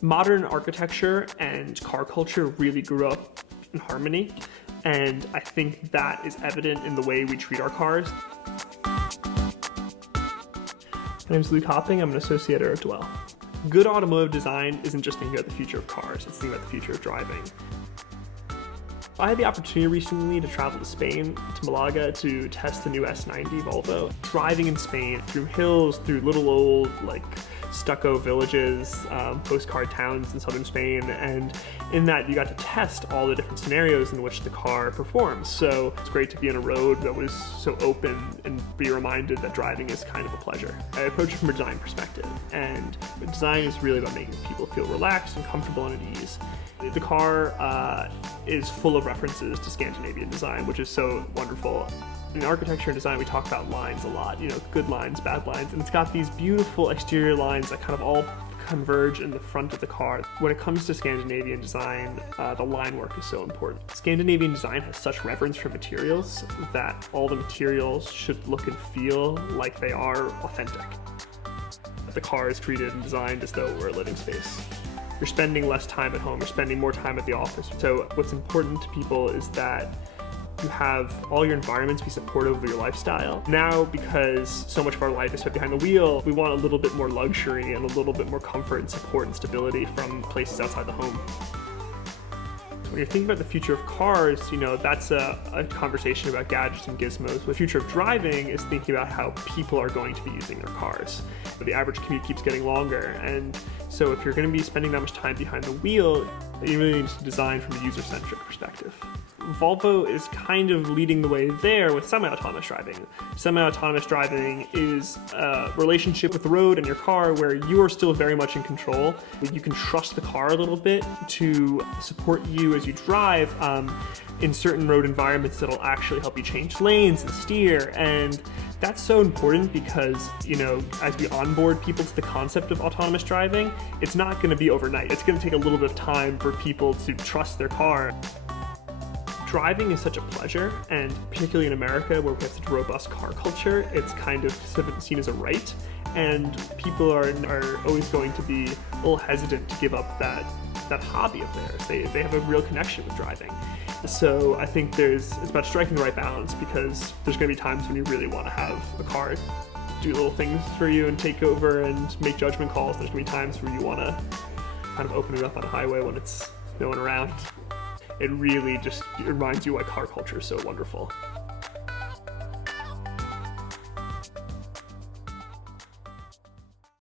Modern architecture and car culture really grew up in harmony, and I think that is evident in the way we treat our cars. My name is Luke Hopping. I'm an associate editor at Dwell. Good automotive design isn't just thinking about the future of cars, it's thinking about the future of driving. I had the opportunity recently to travel to Spain, to Malaga, to test the new S90 Volvo. Driving in Spain, through hills, through little old, stucco villages, postcard towns in southern Spain, and in that you got to test all the different scenarios in which the car performs. So it's great to be on a road that was so open and be reminded that driving is kind of a pleasure. I approach it from a design perspective, and design is really about making people feel relaxed and comfortable and at ease. The car is full of references to Scandinavian design, which is so wonderful. In architecture and design, we talk about lines a lot, good lines, bad lines, and it's got these beautiful exterior lines that kind of all converge in the front of the car. When it comes to Scandinavian design, the line work is so important. Scandinavian design has such reverence for materials that all the materials should look and feel like they are authentic. The car is treated and designed as though it were a living space. You're spending less time at home, you're spending more time at the office. So what's important to people is that you have all your environments be supportive of your lifestyle. Now, because so much of our life is spent behind the wheel, we want a little bit more luxury and a little bit more comfort and support and stability from places outside the home. When you're thinking about the future of cars, that's a conversation about gadgets and gizmos. The future of driving is thinking about how people are going to be using their cars. The average commute keeps getting longer, and so if you're going to be spending that much time behind the wheel, you really need to design from a user-centric perspective. Volvo is kind of leading the way there with semi-autonomous driving. Semi-autonomous driving is a relationship with the road and your car where you are still very much in control. You can trust the car a little bit to support you as you drive in certain road environments that'll actually help you change lanes and steer. And that's so important because, as we onboard people to the concept of autonomous driving, it's not going to be overnight. It's going to take a little bit of time for people to trust their car. Driving is such a pleasure, and particularly in America where we have such a robust car culture, it's kind of seen as a right, and people are always going to be a little hesitant to give up that hobby of theirs. They have a real connection with driving. So I think it's about striking the right balance, because there's going to be times when you really want to have a car do little things for you and take over and make judgment calls. There's going to be times where you want to kind of open it up on a highway when it's no one around. It really just reminds you why car culture is so wonderful.